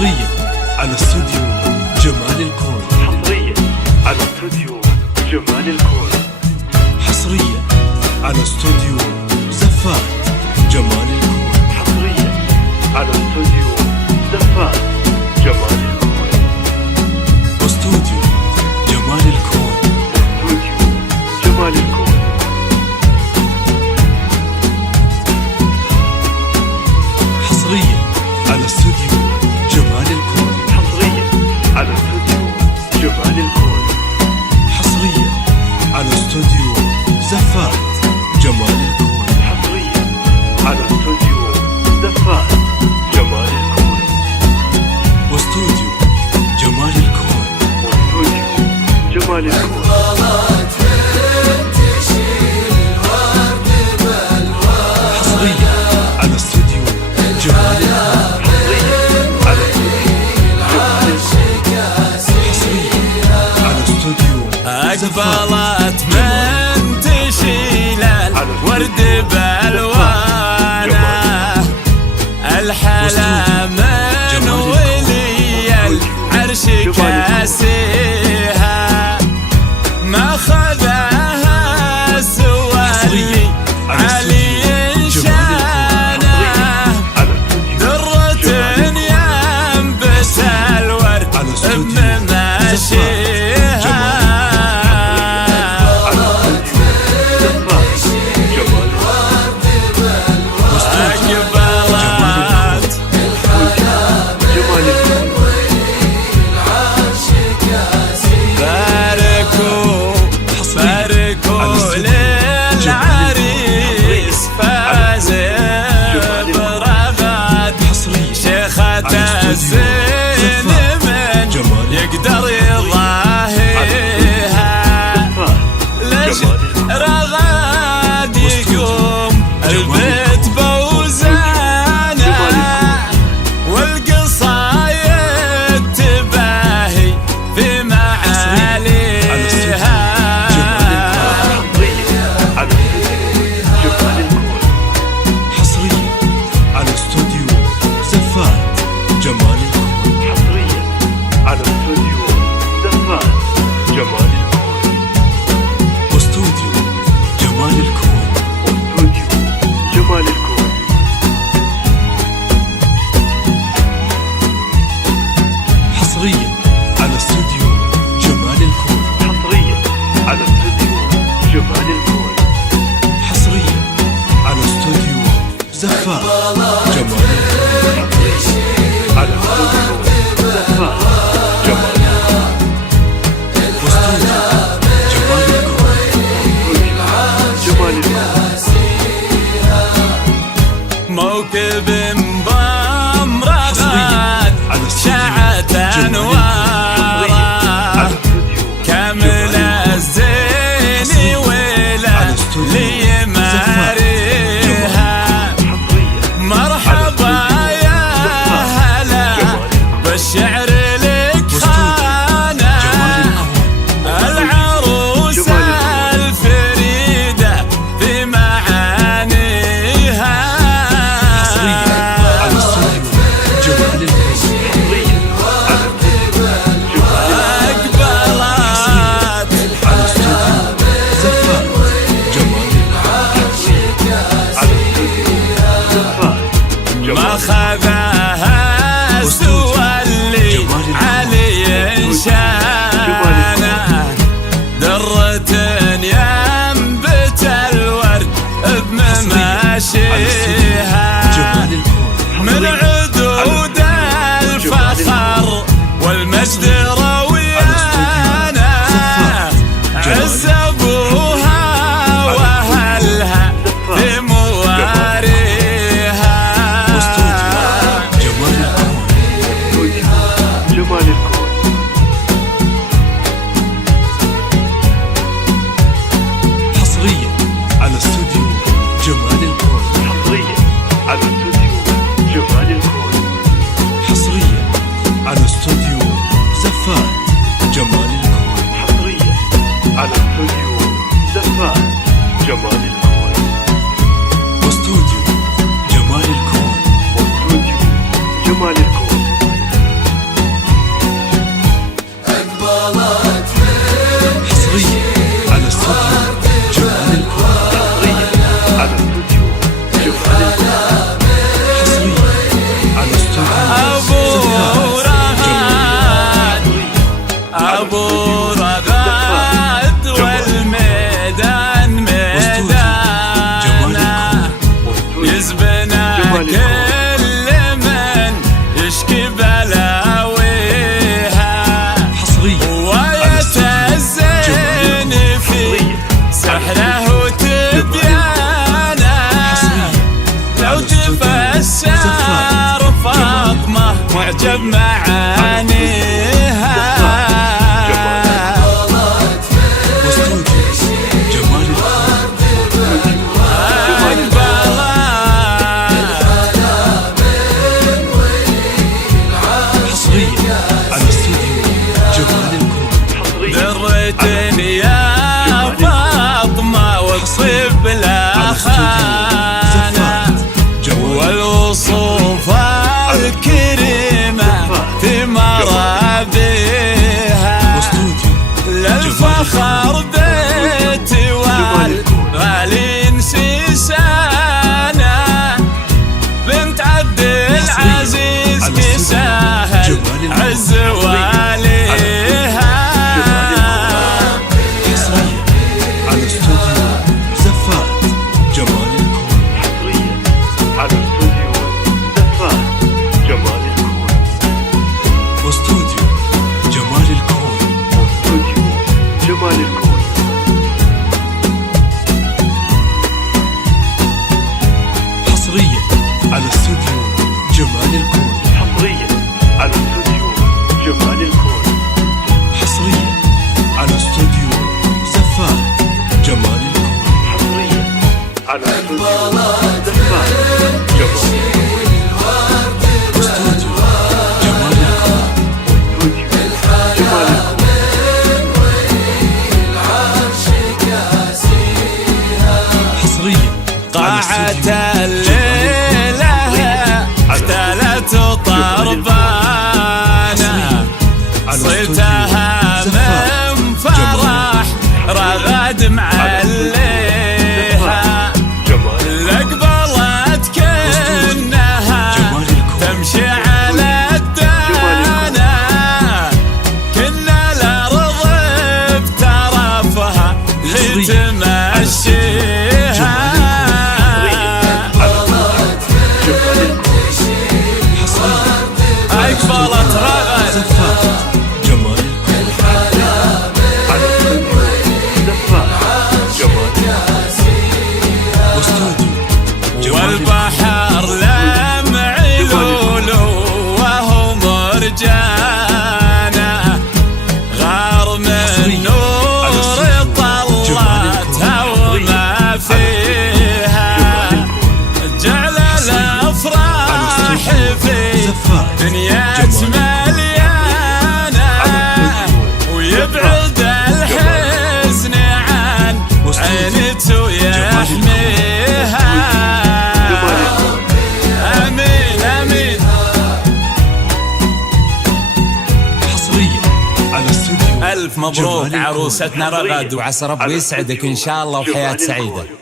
حصريا على استوديو جمال الكون. حصريا على استوديو جمال الكون. حصريا على استوديو زفات جمال الكون. حصريا على استوديو زفات جمال الكون. واستوديو جمال الكون. واستوديو جمال الكون. حصريا على استوديو جمال الكون. حصريا على استوديو جمال الكون. حصريا على استوديو زفات جمال الكون. حصريا على استوديو زفات جمال الكون. واستوديو جمال الكون. واستوديو جمال الكون. حصريا على استوديو جمال الكون. على استوديو أقبلت من تشيل الورد بألوانه، الحلا من ولي العرش كاسيها، ما خذاها سوى اللي علي شانه، درة ينبت الورد بمماشيها. الزين من يقدر يضاهيها، ليش رغد يقوم البيت بوزانه، والقصايد تباهي في معاليها. حصريا على استوديو زفات جمال الكون. حصريا على استوديو زفات جمال الكون. واستوديو جمال الكون. واستوديو جمال الكون. حصريا على استوديو جمال الكون. حصريا على استوديو جمال الكون. حصريا على استوديو زفات جمال الكون. على استوديو زفات جمال الكون. واستوديو جمال الكون. جمال الكون. موكب بامرغد شعت انواره، كامل الزين ولا لي ماريها، مرحبا يا هلا بالشعر لك خانه، العروس الفريده في معانيها. على استوديو جمال الكون. أقبلت على استوديو زفات جمال الكون. ما خذاها سوى اللي علي شانه، درة ينبت الورد بمماشيها، من عدود الفخر والمجد رويانا، عز ابوها واهلها في مواريها. جمال الكون. جمال الكون. حصريا على استوديو جمال الكون. حصريا على استوديو جمال الكون. حصريا على استوديو زفات جمال الكون. حصريا على استوديو زفات جمال الكون. واستوديو جمال الكون. واستوديو جمال الكون. أعجب معانيها. واستوديو جمال الكون حصريا على استوديو جمال الكون. درتني يا فاطمة واقصب لا خانة والوصوف الكريمة تمر بها للفخر بيتي والغالي نسيسانة بنت عبد العزيز مساهل عز واليها. على استوديو زفات جمال الكون. حصريا على استوديو زفات جمال الكون. واستوديو جمال الكون. واستوديو جمال الكون. حصريا على استوديو جمال الكون. حصريا على استوديو جمال الكون. حصريا على استوديو زفات جمال الكون. حصريا على استوديو زفات جمال واستوديو جمال الكون. استوديو جمال الكون. حصريا قاعة الليلة احتلت طربانة صيتها من فرح رغد معليها لقبلت كأنها تمشي على الدانة كنا الأرض بترفها لتمشيها أقبلت رغد زفات جمال الكون. على استوديو زفات جمال واستوديو جمال والبحر لمع لولو وهو مرجانة غار من نور طلتها وما فيها جعل الأفراح في دنيا مليانة ويبعد الحزن عن عينته ويحميها. آمين آمين. حصريا على استوديو ألف مبروك جمال الكون. عروستنا رغد وعسى ربي يسعدك إن شاء الله وحياة جمال الكون. سعيدة.